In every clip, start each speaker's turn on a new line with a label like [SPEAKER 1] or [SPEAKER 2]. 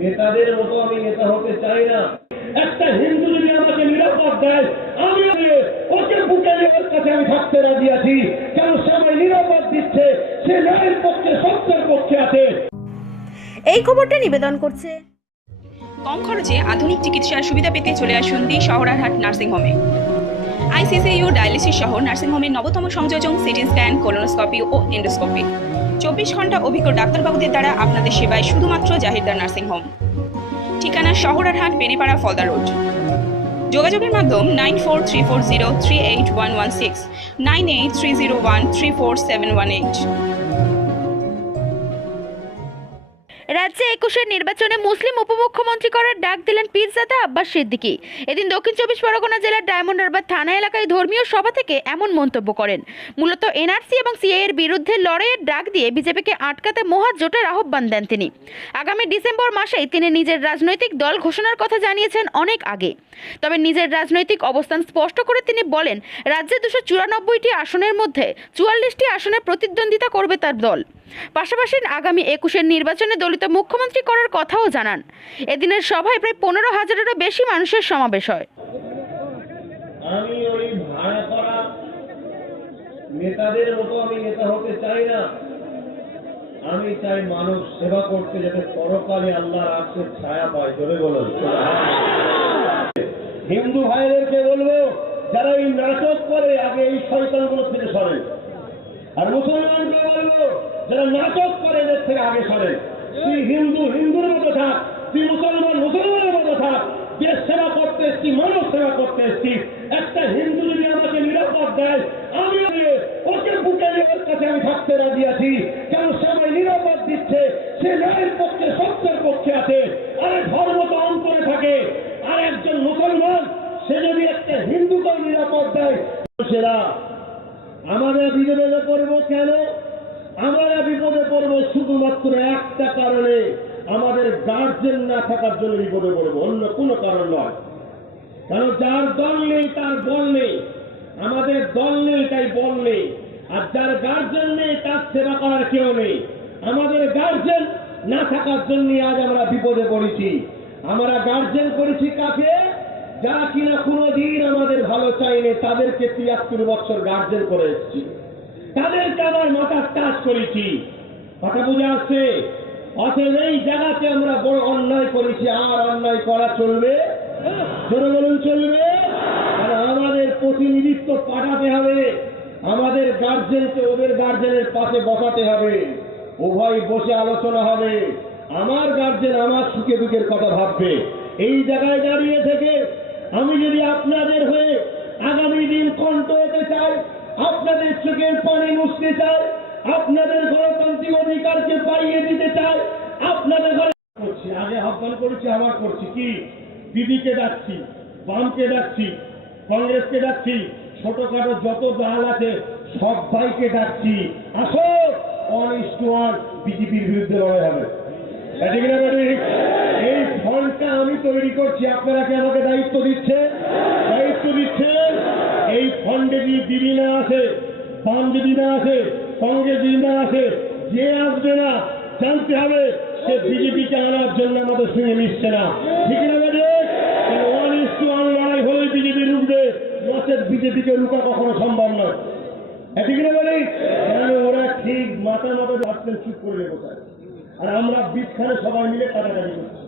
[SPEAKER 1] নেতাদের মতো আমি নেতা হতে চাই না। একটা হিন্দু যদি আমাকে নিরাপদ দেয় আমি ওকে বুকে ওর কাছে আমি থাকতে রাজি আছি। কেন সবাই নিরাপদ দিচ্ছে? সে ন্যায়ের পক্ষে সত্যের পক্ষে আছে।
[SPEAKER 2] এই খবরটা নিবেদন করছে।
[SPEAKER 3] কম খরচে আধুনিক চিকিৎসার সুবিধা পেতে চলে আসুন দি শহরারহাট নার্সিংহোমে আইসিসিইউ ডায়ালিসিস সহ নার্সিংহোমের নবতম সংযোজন সিটি স্ক্যান কোলোনোস্কোপি ও এন্ডোস্কোপি। চব্বিশ ঘণ্টা অভিজ্ঞ ডাক্তারবাবুদের দ্বারা আপনাদের সেবায় শুধুমাত্র জাহিরদার নার্সিংহোম ঠিকানা শহরারহাট বেনিপাড়া ফলদা রোড। যোগাযোগের মাধ্যম nine four three four zero three eight one one six, nine eight three zero one three four seven one eight.
[SPEAKER 2] রাজ্যে একুশের নির্বাচনে মুসলিম উপমুখ্যমন্ত্রী করার ডাক দিলেন পীরজাদা আব্বাস সিদ্দিকী। এদিন দক্ষিণ চব্বিশ পরগনা জেলার ডায়মন্ড হারবার থানা এলাকায় ধর্মীয় সভা থেকে এমন মন্তব্য করেন। মূলত এনআরসি এবং সিএ এর বিরুদ্ধে লড়াইয়ের ডাক দিয়ে বিজেপিকে আটকাতে মহাজোটের আহ্বান দেন তিনি। আগামী ডিসেম্বর মাসেই তিনি নিজের রাজনৈতিক দল ঘোষণার কথা জানিয়েছেন অনেক আগে। তবে নিজের রাজনৈতিক অবস্থান স্পষ্ট করে তিনি বলেন, রাজ্যে দুশো চুরানব্বইটি আসনের মধ্যে চুয়াল্লিশটি আসনে প্রতিদ্বন্দ্বিতা করবে তার দল। পাশাপাশি আগামী একুশের নির্বাচনে দলিত মুখ্যমন্ত্রী করার কথাও জানান। এদিনের সভায় প্রায় পনেরো হাজারেরও বেশি মানুষের সমাবেশ হয়।
[SPEAKER 1] আমি ওই ভাড়া করা নেতাদের মতো আমি নেতা হতে চাই না। আমি চাই মানব সেবা করতে যাতে পরকালে আল্লাহর আশের ছায়া পায়। ধরে বলুন হিন্দু ভাইদেরকে বলব, যারা এই নাটক করে, আগে এই শয়তানগুলো থেকে সরে। আর মুসলমানকে বলব, যারা নাটক করে, এদের থেকে আগে সরে। তুই হিন্দু হিন্দুর মতো থাক তুই মুসলমান মুসলমানের মতো থাক দেশ সেবা করতে এসছি, মানব সেবা করতে এসছি। একটা হিন্দু যদি আমাকে নিরাপদ দেয়, আমি ওকে বুকে ওর কাছে আমি থাকতে রাজি আছি। কেন সবাই নিরাপদ দিচ্ছে? সে ন্যায়ের পক্ষে, সত্যের পক্ষে আছে। আরে ধর্ম তো অন্তরে থাকে। আর একজন মুসলমান, সে যদি একটা হিন্দুকেও নিরাপদ দেয়, সেরা। আমরা বিপদে পড়ব কেন? আমরা শুধুমাত্র একটা কারণে আমাদের গার্জেন না থাকার জন্য বিপদে পড়ব, অন্য কোনো কারণ নয়। কারণ যার দল নেই, তার বল নেই। আমাদের দল নেই, তাই বল নেই। আর যার গার্জেন নেই, তার সেবা করার কেউ নেই। আমাদের গার্জেন না থাকার জন্য আজ আমরা বিপদে পড়েছি। আমরা গার্জেন করেছি কাকে? যারা কিনা কোনোদিন আমাদের ভালো চাইনি, তাদেরকে তিয়াত্তর বছর গার্জেন করে এসেছি। তাদেরকে আমার মাথার টাচ করেছি। কথা বুঝে আসছে? অতএব এই জায়গাতে আমরা বড় অন্যায় করেছি, আর অন্যায় করা চলবে? জোরে বলুন, চলবে? আমাদের প্রতিনিধিত্ব পাঠাতে হবে। আমাদের গার্জেনকে ওদের গার্জেনের পাশে বসাতে হবে। উভয় বসে আলোচনা হবে। আমার গার্জেন আমার সুখে দুঃখের কথা ভাববে। এই জায়গায় দাঁড়িয়ে থেকে আমি যদি আপনাদের হয়ে আগামী দিন কণ্ঠ হতে চাই, আপনাদের চোখের পানি মুছতে চাই আপনাদের গণতান্ত্রিক অধিকারকে পাইয়ে দিতে চাই। আপনাদের ঘরে করছি, আগে আহ্বান করেছি আমার করছি। কি? দিদিকে ডাকছি, বামকে ডাকছি, কংগ্রেসকে ডাকছি, ছোটখাটো যত দল আছে সবাইকে ডাকছি। আসো ওয়ান ইস টু ওয়ান বিজেপির বিরুদ্ধে লড়াই হবে? এই ফন্ডটা আমি তৈরি করছি, আপনারা কি আমাকে দায়িত্ব দিচ্ছে দায়িত্ব দিচ্ছে এই ফন্ডে যদি দিদি না আসে, বাম যদি না আসে যদি না আসে যে আসবে না জানতে হবে সে বিজেপিকে আনার জন্য আমাদের সঙ্গে মিশছে না। ঠিক না? ওয়ান ইস টু ওয়ান লড়াই বিজেপি রুখবে বিজেপিকে রুখা কখনো সম্ভব নয়। ঠিক না বলি ওরা ঠিক মাথা মাথা ভাবছেন চুপ করে আর আমরা বিছখানে সবাই মিলে কাটাকাটি করছি।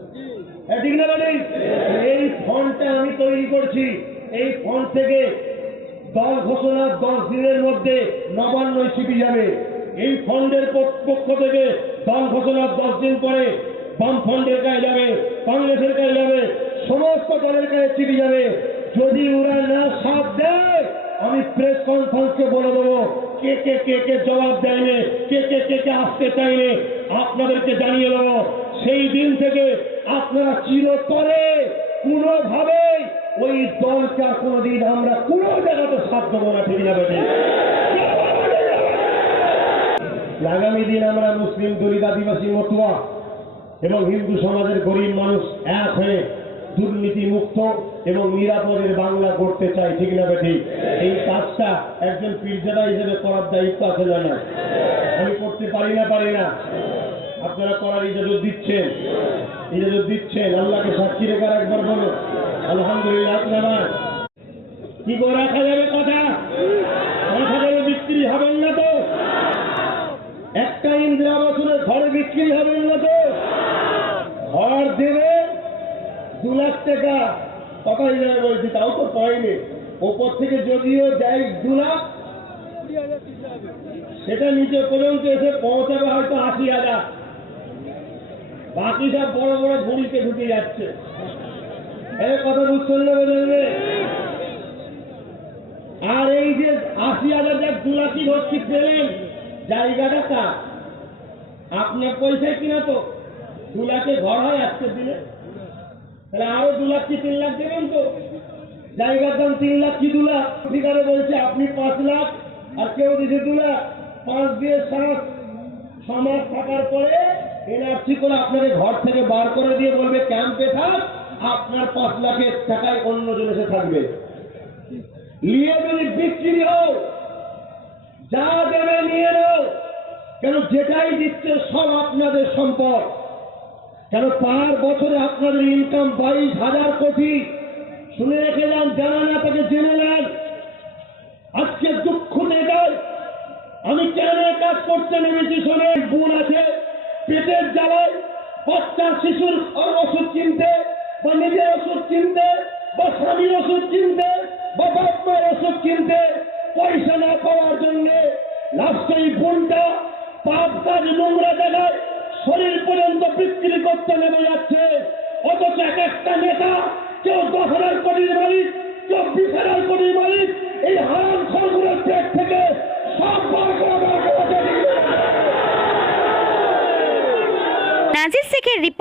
[SPEAKER 1] হ্যাঁ, ঠিক না বলি এই ফন্ডটা আমি তৈরি করছি। এই ফন্ড থেকে দল ঘোষণা দশ দিনের মধ্যে নবান্নয় চিঠি যাবে। এই ফন্ডের পক্ষ থেকে দল ঘোষণার দশ দিন পরে বাম ফন্ডের কাছে যাবে, কংগ্রেসের কাছে যাবে, সমস্ত দলের কাছে চিঠি যাবে। যদি ওরা না সাথ দেয়, আমি প্রেস কনফারেন্সকে বলে দেবো, কে কে কে কে জবাব দেয়নি, কে কে কে কে আসতে চাইনি আপনাদেরকে জানিয়ে দেবো, সেই দিন থেকে আপনারা চিরতরে কোনোভাবে ওই দলকে আর কোনোদিন আমরা কোনো জায়গাতে সাথ দেবো না, ঠিক না বেটি? আগামী দিন আমরা মুসলিম দলিত আদিবাসী মতুয়া এবং হিন্দু সমাজের গরিব মানুষ এক হয়ে দুর্নীতি মুক্ত এবং নিরাপদের বাংলা করতে চাই, ঠিক না বেঠি এই কাজটা একজন পীরজাদা হিসেবে করার দায়িত্ব আছে না না? আমি করতে পারি না পারি না আপনারা করার ইজাজত দিচ্ছেন। ইজাজত দিচ্ছেন। আল্লাহকে সাক্ষী রেখে আর একবার বলো আলহামদুলিল্লাহ, আপনারা কি করে রাখা যাবে কথা? কথা যাবে বিক্রি হবেন না তো? একটা ইন্দিরা বছরে ঘর বিক্রি হবেন না তো? ঘর দেবে দু লাখ টাকা। কথা হিসাবে বলছি, তাও তো পাইনি ওপর থেকে যদিও যাই দু লাখ, সেটা নিচে পর্যন্ত এসে পৌঁছাবে হয়তো আশি হাজার। বাকি সব বড় বড় ঘুড়িতে ঢুকে যাচ্ছে। এর কথা বুঝছেন না বোঝাবে আর এই যে আশি হাজার যা দু লাখি হচ্ছে পেলেন জায়গাটা কা আপনার পয়সায় কিনা তো? দু ঘর হয় আজকের দিনে। তাহলে আরও দু লাখ কি তিন লাখ দেবেন তো? জায়গার দাম তিন লাখ কি দু লাখ? বলছে, আপনি পাঁচ লাখ আর কেউ দিছে দু লাখ। পাঁচ দিয়ে সাত সমাজ থাকার পরে এনআরসি করে আপনাকে ঘর থেকে বার করে দিয়ে বলবে, ক্যাম্পে থাক আপনার পাঁচ লাখের টাকায় অন্যজন এসে থাকবে। নিয়ে বিক্রি হোক যা দেবে নিয়ে নাও। কেন যেটাই দিচ্ছে সব আপনাদের সম্পদ। কেন পার বছরে আপনাদের ইনকাম বাইশ হাজার কোটি। শুনে রেখে যান, জানা না তাকে জেনে নেন। আজকে দুঃখ নেই আমি কেন কাজ করতে নেমেছি শোনে বোন আছে। পেটের জ্বালায় বাচ্চা শিশুর ওষুধ কিনতে বা নিজের ওষুধ কিনতে বা স্বামীর ওষুধ কিনতে বা বাপ মায়ের ওষুধ কিনতে, পয়সা না পাওয়ার জন্য লাস্টে এই বোনটা পাপ কাজ নোংরা জায়গায় শরীর পর্যন্ত বিক্রি করতে নেমে যাচ্ছে। অথচ এক একটা নেতা, কেউ দশ হাজার কোটির মালিক, কেউ বিশ হাজার কোটির মালিক, এই হারাম